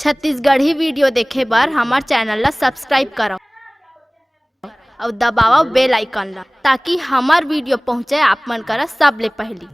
Chhattisgarhi video देखे बर हमार चैनल ला सब्सक्राइब करो और दबाओ बेल आइकन ला ताकि हमार वीडियो पहुँचे आप मन करा सबले पहली।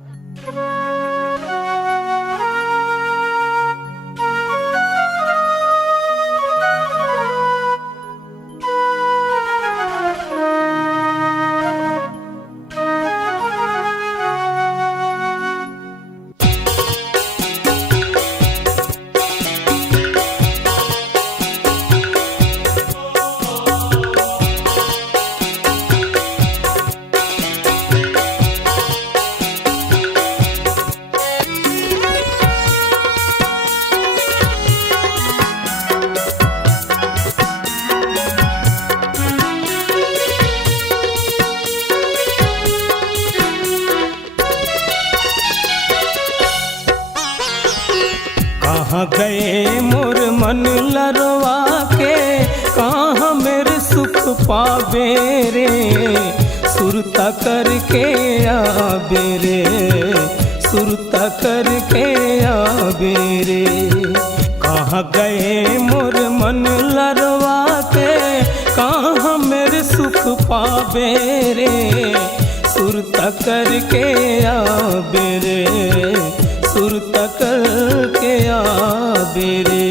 कहाँ गए मोर मन लरवा के, कहाँ मेरे सुख पावे रे, सुरता करके आबे रे, सुरता करके आबे रे। कहाँ गए मोर मन लरवा के, कहाँ मेरे सुख पावे रे, सुरता करके आबे रे, सुरता करके आबे रे।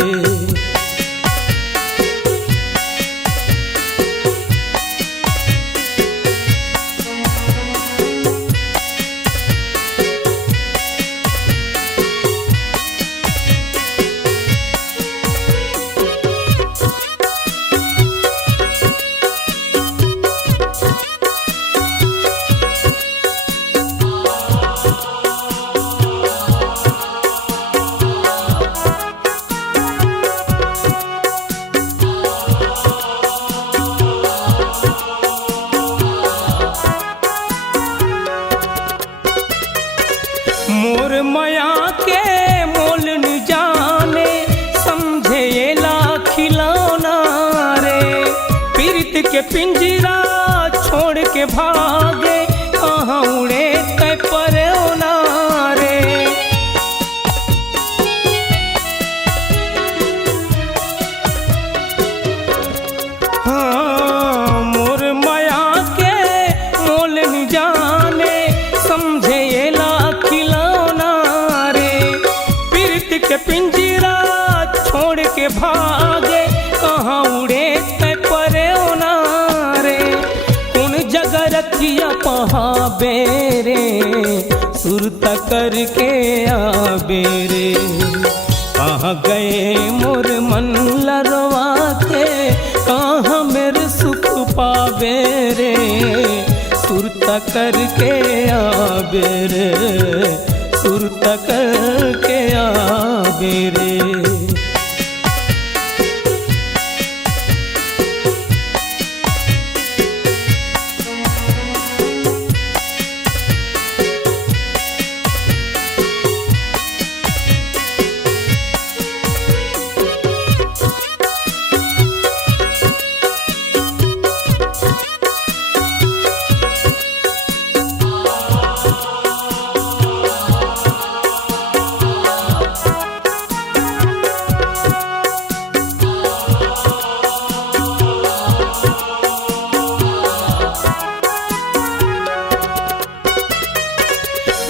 मोर माया के मोल न जाने, समझे ला खिलौना रे, पीरित के पिंजरा छोड़ के भागे, कहाँ उड़े तय परौना रे। हाँ मोर माया के मोल न जाने, समझे के पिंजरा छोड़ के भागे, कहाँ उड़े तय परौना रे। कौन जगह रखिया पहाबे रे, सुरता करके आबे रे। कहाँ गए मोर मन लरवा के, कहाँ मेरे सुख पावे रे, सुरता करके आबे रे, सुरता करके आबे रे।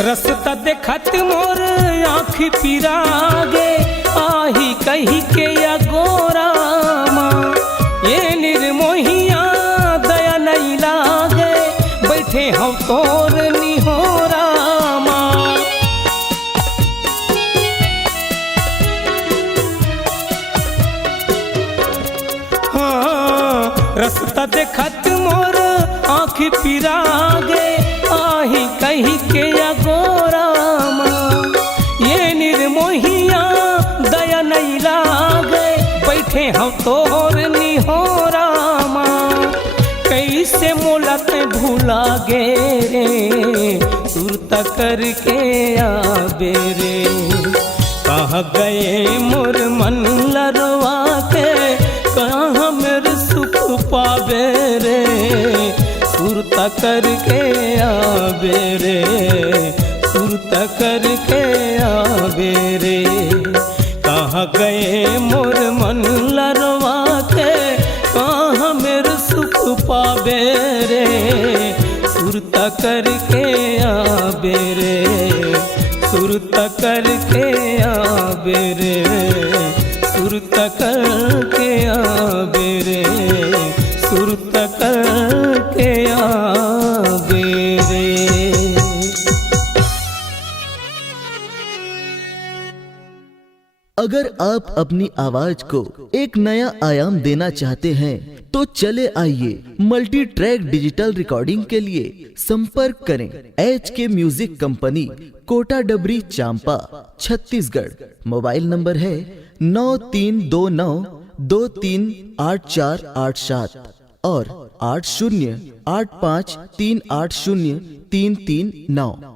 रस्ता देखत मोर आँख पिरागे, आही कही के या गोरा माँ, ये निर्मोहिया दया नहीं लागे, बैठे हम तोर निहोरा माँ। हाँ रस्ता देखत मोर आँख पिरागे, आही कही के या गोरा माँ, ये निर्मोहिया दया नहीं लागे, बैठे हम तोर निहोरा माँ। कैसे मोलत भूला गे रे, सुरता करके आबे रे। कहाँ गए मोर मन लरवा के, कहाँ मेरे सुख पावे रे, सुरता करके आबे रे, सुरता करके आबे रे। कहाँ गए मोर मन लरवा के, कहाँ मेरे सुख पावे रे, सुरता करके आबे रे, सुरता करके आबे रे, सुरता करके आबे रे, सुरता करके आबे रे। अगर आप अपनी आवाज को एक नया आयाम देना चाहते हैं तो चले आइए मल्टी ट्रैक डिजिटल रिकॉर्डिंग के लिए संपर्क करें HK म्यूजिक कंपनी, कोटा डबरी, चांपा, छत्तीसगढ़। मोबाइल नंबर है 9329238487 और 8085380339।